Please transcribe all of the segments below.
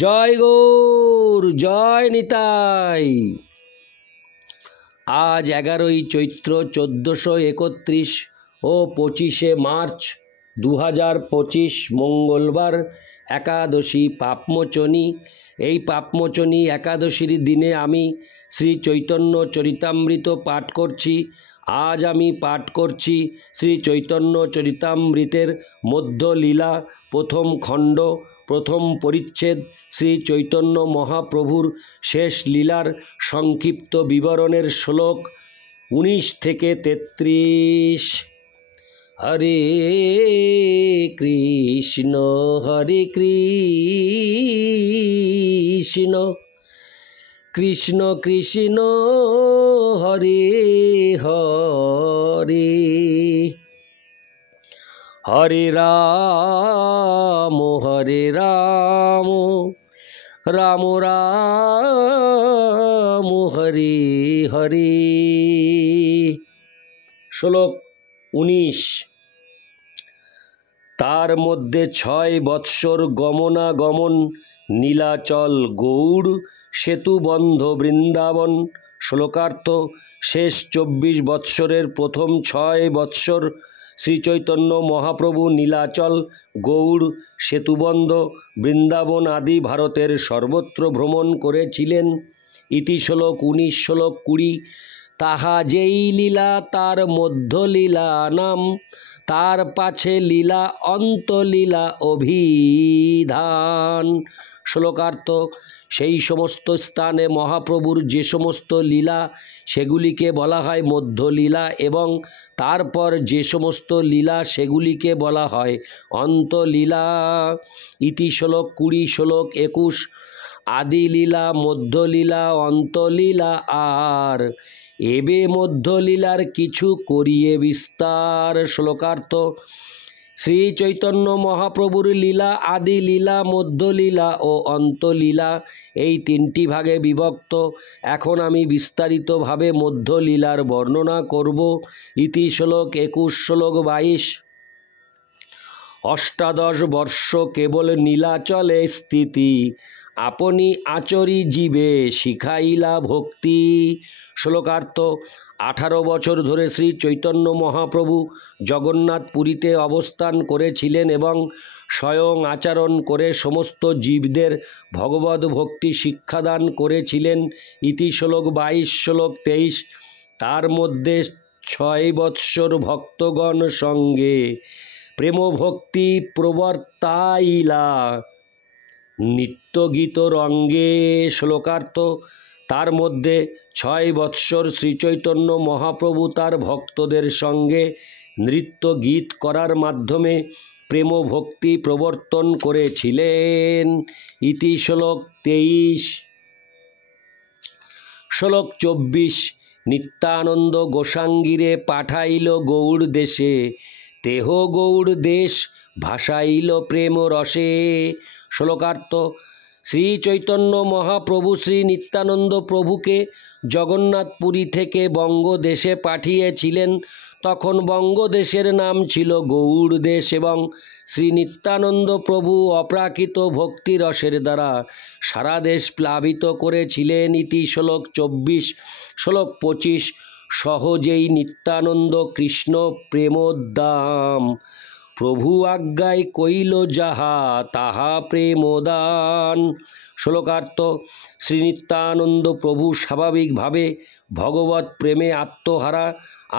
জয় গৌর, জয় নিতাই। আজ 11ই চৈত্র 1431 ও 25শে মার্চ 2025 মঙ্গলবার, একাদশী পাপমোচনী। এই পাপমোচনী একাদশীর দিনে আমি শ্রী চৈতন্য চরিতামৃত পাঠ করছি। আজ আমি পাঠ করছি শ্রী চৈতন্য চরিতামৃতের মধ্যলীলা প্রথম খণ্ড, প্রথম পরিচ্ছেদ, শ্রী চৈতন্য মহাপ্রভুর শেষ লীলার সংক্ষিপ্ত বিবরণের শ্লোক 19 থেকে 33। হরে কৃষ্ণ হরে কৃষ্ণ, কৃষ্ণ কৃষ্ণ হরে হরে, হরে রাম রাম রাম হরে হরে। শ্লোক 19। তার মধ্যে 6 বৎসর গমনাগমন, নীলাচল গৌড় সেতুবন্ধ বৃন্দাবন। শ্লোকার্থ: শেষ 24 বৎসরের প্রথম 6 বৎসর শ্রীচৈতন্য মহাপ্রভু নীলাচল, গৌড়, সেতুবন্ধ, বৃন্দাবন আদি ভারতের সর্বত্র ভ্রমণ করেছিলেন। ইতি শ্লোক 19। শ্লোক 20। তাহা যেই লীলা তার মধ্যলীলা নাম, তার পাছে লীলা অন্তলীলা অভিধান। শ্লোকার্থ: সেই সমস্ত স্থানে মহাপ্রভুর যে সমস্ত লীলা সেগুলিকে বলা হয় মধ্যলীলা, এবং তারপর যে সমস্ত লীলা সেগুলিকে বলা হয় অন্তলীলা। ইতি শ্লোক 20। শ্লোক 21। আদি লীলা, মধ্যলীলা, অন্তলীলা আর এবে মধ্যলীলার কিছু করিয়ে বিস্তার। শ্লোকার্থ: শ্রী চৈতন্য মহাপ্রভুর লীলা আদি লীলা, মধ্যলীলা ও অন্তলীলা এই 3টি ভাগে বিভক্ত। এখন আমি বিস্তারিতভাবে মধ্যলীলার বর্ণনা করব। ইতি শ্লোক 21। শ্লোক 22। অষ্টাদশ বর্ষ কেবল নীলাচলে স্থিতি, আপনি আচরি জীবে শিখাইলা ভক্তি। শ্লোকার্থ: 18 বছর ধরে শ্রী চৈতন্য মহাপ্রভু জগন্নাথ পুরীতে অবস্থান করেছিলেন এবং স্বয়ং আচরণ করে সমস্ত জীবদের ভগবদ্ ভক্তি শিক্ষাদান করেছিলেন। ইতি শ্লোক 22। শ্লোক 23। তার মধ্যে 6 বৎসর ভক্তগণ সঙ্গে প্রেম ভক্তি প্রবর্তাইলা নিত্যগীত রঙ্গে। শ্লোকার্থ: তার মধ্যে 6 বৎসর শ্রীচৈতন্য মহাপ্রভু তার ভক্তদের সঙ্গে নৃত্য গীত করার মাধ্যমে প্রেম ভক্তি প্রবর্তন করেছিলেন। ইতি শ্লোক 23। শ্লোক 24। নিত্যানন্দ গোসাঙ্গীরে পাঠাইল গৌড় দেশে, তেহ গৌড় দেশ ভাসাইল প্রেম রসে। শ্লোকার্থ: শ্রী চৈতন্য মহাপ্রভু শ্রী নিত্যানন্দ প্রভুকে জগন্নাথপুরী থেকে বঙ্গদেশে পাঠিয়েছিলেন। তখন বঙ্গদেশের নাম ছিল গৌড় দেশ, এবং শ্রী নিত্যানন্দ প্রভু অপ্রাকৃত ভক্তিরসের দ্বারা সারা দেশ প্লাবিত করেছিলেন। ইতি শ্লোক 24। শ্লোক 25। সহজেই নিত্যানন্দ কৃষ্ণ প্রেমোদ্দাম, প্রভু আজ্ঞায় কইল যাহা তাহা প্রেমদান। শ্লোকার্থ: শ্রী নিত্যানন্দ প্রভু স্বাভাবিকভাবে ভগবৎ প্রেমে আত্মহারা,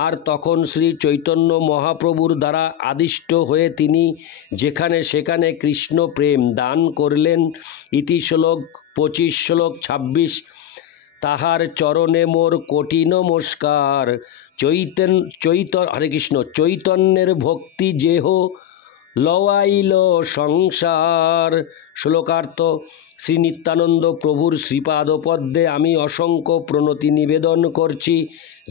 আর তখন শ্রী চৈতন্য মহাপ্রভুর দ্বারা আদিষ্ট হয়ে তিনি যেখানে সেখানে কৃষ্ণ প্রেম দান করলেন। ইতি শ্লোক 25। শ্লোক 26। তাহার চরণে মোর কোটি নমস্কার, হরে কৃষ্ণ, চৈতন্যের ভক্তি যেহ লওয়াইল সংসার। শ্লোকার্থ: শ্রী নিত্যানন্দ প্রভুর শ্রীপাদপদ্মে আমি অসংখ্য প্রণতি নিবেদন করছি,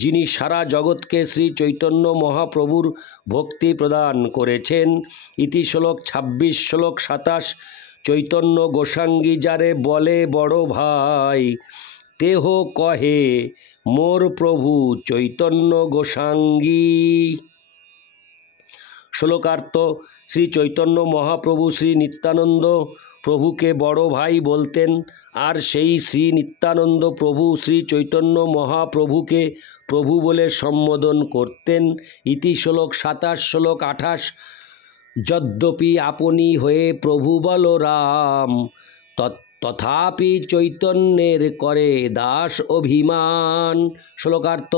যিনি সারা জগৎকে শ্রী চৈতন্য মহাপ্রভুর ভক্তি প্রদান করেছেন। ইতি শ্লোক 26। শ্লোক 27। চৈতন্য গোসাঙ্গী যারে বলে বড় ভাই, তেহ কহে মোর প্রভু চৈতন্য গোসাঙ্গী। শ্লোকার্থ: শ্রী চৈতন্য মহাপ্রভু শ্রী নিত্যানন্দ প্রভুকে বড় ভাই বলতেন, আর সেই শ্রী নিত্যানন্দ প্রভু শ্রী চৈতন্য মহাপ্রভুকে প্রভু বলে সম্বোধন করতেন। ইতি শ্লোক 27 শ্লোক 28। যদ্যপি আপনি হয়ে প্রভু বলরাম, তথাপি চৈতন্যের করে দাস অভিমান। শ্লোকার্থ: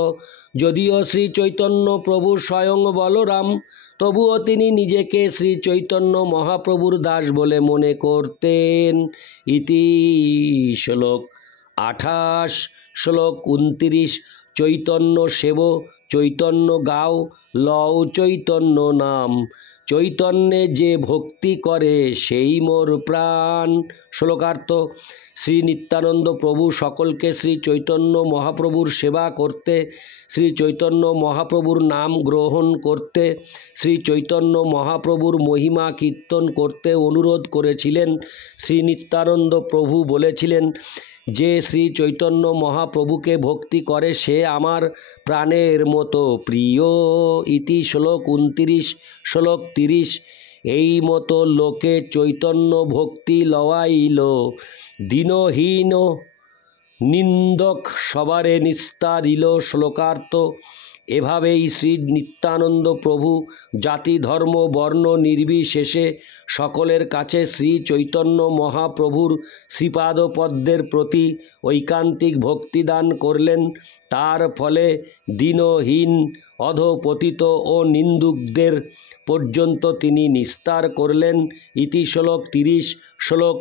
যদিও শ্রী চৈতন্য প্রভু স্বয়ং বলরাম, তবুও তিনি নিজেকে শ্রী চৈতন্য মহাপ্রভুর দাস বলে মনে করতেন। ইতি শ্লোক 28 শ্লোক 29। চৈতন্য সেব চৈতন্য গাও, লও চৈতন্য নাম, চৈতন্যে যে ভক্তি করে সেই মোর প্রাণ। শ্লোকার্থ: শ্রী নিত্যানন্দ প্রভু সকলকে শ্রী চৈতন্য মহাপ্রভুর সেবা করতে, শ্রী চৈতন্য মহাপ্রভুর নাম গ্রহণ করতে, শ্রী চৈতন্য মহাপ্রভুর মহিমা কীর্তন করতে অনুরোধ করেছিলেন। শ্রী নিত্যানন্দ প্রভু বলেছিলেন, যে শ্রী চৈতন্য মহাপ্রভুকে ভক্তি করে সে আমার প্রাণের মতো প্রিয়। ইতি শ্লোক 29 শ্লোক 30। এই মতো লোকে চৈতন্য ভক্তি লওয়াইল, দীনহীন নিন্দক সবারে নিস্তারিল। শ্লোকার্থ: এভাবেই শ্রী নিত্যানন্দ প্রভু জাতি ধর্ম বর্ণ নির্বিশেষে সকলের কাছে শ্রী চৈতন্য মহাপ্রভুর শ্রীপাদপদ্মের প্রতি ঐকান্তিক ভক্তিদান করলেন। তার ফলে দীনহীন, অধপতিত ও নিন্দুকদের পর্যন্ত তিনি নিস্তার করলেন। ইতি শ্লোক 30 শ্লোক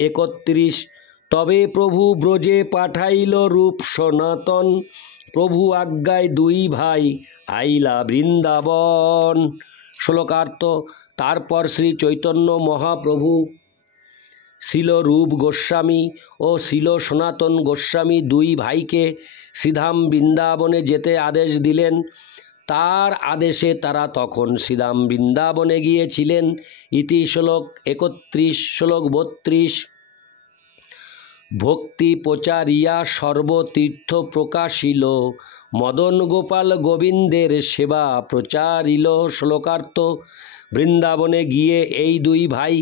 31। তবে প্রভু ব্রজে পাঠাইল রূপ সনাতন, প্রভু আজ্ঞায় দুই ভাই আইলা বৃন্দাবন। শ্লোকার্থ: তারপর শ্রী চৈতন্য মহাপ্রভু শিল রূপ গোস্বামী ও শিল সনাতন গোস্বামী দুই ভাইকে শ্রীধাম বৃন্দাবনে যেতে আদেশ দিলেন। তার আদেশে তারা তখন শ্রীধাম বৃন্দাবনে গিয়েছিলেন। ইতি শ্লোক 31 শ্লোক 32। ভক্তি প্রচারিয়া সর্বতীর্থ প্রকাশিল, মদন গোপাল গোবিন্দের সেবা প্রচারিল। শ্লোকার্থ: বৃন্দাবনে গিয়ে এই দুই ভাই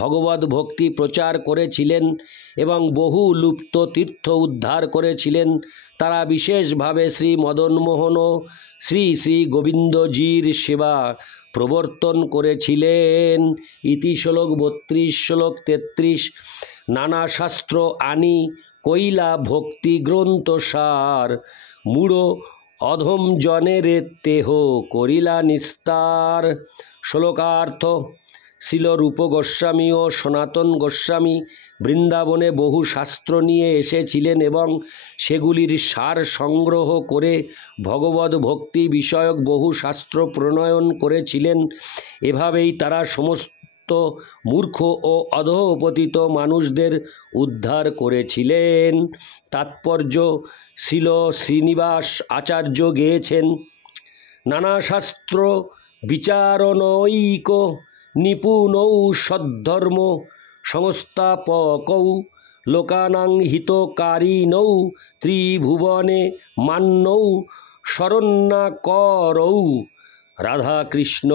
ভগবত ভক্তি প্রচার করেছিলেন এবং বহু লুপ্ত তীর্থ উদ্ধার করেছিলেন। তারা বিশেষভাবে শ্রী মদনমোহন ও শ্রী শ্রী গোবিন্দজির সেবা প্রবর্তন করেছিলেন। ইতি শ্লোক 32 শ্লোক 33। নানা শাস্ত্র আনি কইলা ভক্তি গ্রন্থ সার, মূঢ় অধম জনের তেহ করিলা নিস্তার। শ্লোকার্থ: শিল রূপ গোস্বামী ও সনাতন গোস্বামী বৃন্দাবনে বহু শাস্ত্র নিয়ে এসেছিলেন এবং সেগুলির সার সংগ্রহ করে ভগবত ভক্তি বিষয়ক বহু শাস্ত্র প্রণয়ন করেছিলেন। এভাবেই তারা সমস্ত মূর্খ ও অধঃপতিত মানুষদের উদ্ধার করেছিলেন। তাৎপর্য: শিল শ্রীনিবাস আচার্য গেয়েছেন, নানা শাস্ত্র বিচারণৈক নিপুণৌ সদ্ধর্ম সংস্থাপকৌ লোকানাং হিতকারিণৌ ত্রিভুবনে মান্যৌ শরণ্যাকরৌ রাধাকৃষ্ণ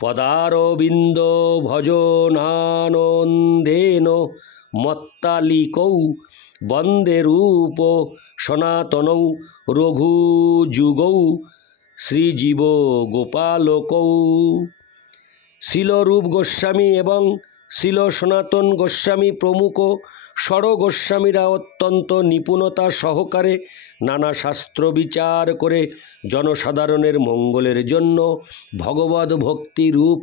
পদারবিন্দ ভজনানন্দেন মত্তালিকৌ বন্দে রূপ সনাতনৌ রঘুযুগৌ শ্রীজীব গোপালকৌ। শিল রূপ গোস্বামী এবং শিল সনাতন গোস্বামী প্রমুখ ষড় গোস্বামীরা অত্যন্ত নিপুণতা সহকারে নানা শাস্ত্র বিচার করে জনসাধারণের মঙ্গলের জন্য ভগবত ভক্তি রূপ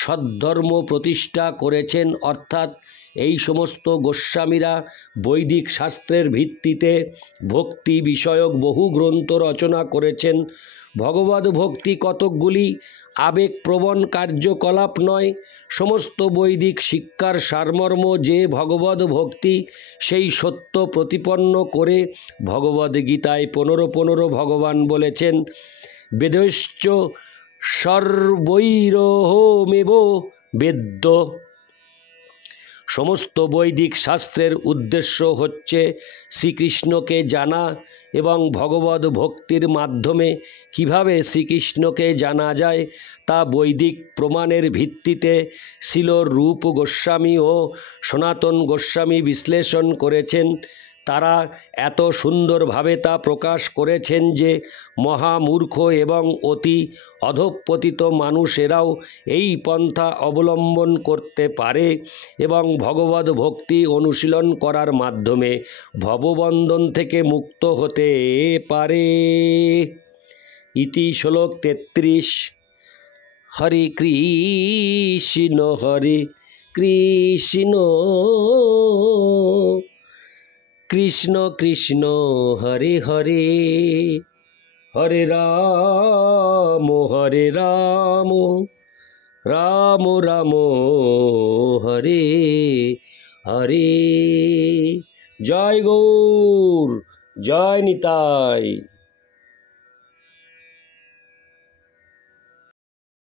সদ্ধর্ম প্রতিষ্ঠা করেছেন। অর্থাৎ এই সমস্ত গোস্বামীরা বৈদিক শাস্ত্রের ভিত্তিতে ভক্তি বিষয়ক বহু গ্রন্থ রচনা করেছেন। ভগবত ভক্তি কতকগুলি আবেগপ্রবণ কার্যকলাপ নয়, সমস্ত বৈদিক শিক্ষার সারমর্ম যে ভগবত ভক্তি, সেই সত্য প্রতিপন্ন করে ভগবদ্গীতায় 15:15 ভগবান বলেছেন, বেদশ্চ সর্বৈরহমেব বেদ্য সমস্ত বৈদিক শাস্ত্রের উদ্দেশ্য হচ্ছে শ্রীকৃষ্ণকে জানা এবং ভগবদ ভক্তির মাধ্যমে কিভাবে শ্রীকৃষ্ণকে জানা যায় তা বৈদিক প্রমাণের ভিত্তিতে শিল রূপ গোস্বামী ও সনাতন গোস্বামী বিশ্লেষণ করেছেন। তারা এত সুন্দরভাবে তা প্রকাশ করেছেন যে মহামূর্খ এবং অতি অধঃপতিত মানুষেরাও এই পন্থা অবলম্বন করতে পারে এবং ভগবদ ভক্তি অনুশীলন করার মাধ্যমে ভববন্ধন থেকে মুক্ত হতে পারে। ইতি শ্লোক 33। হরে কৃষ্ণ কৃষ্ণ কৃষ্ণ হরে হরে, হরে রাম রাম রাম হরে হরে। জয় গৌর, জয় নিতাই।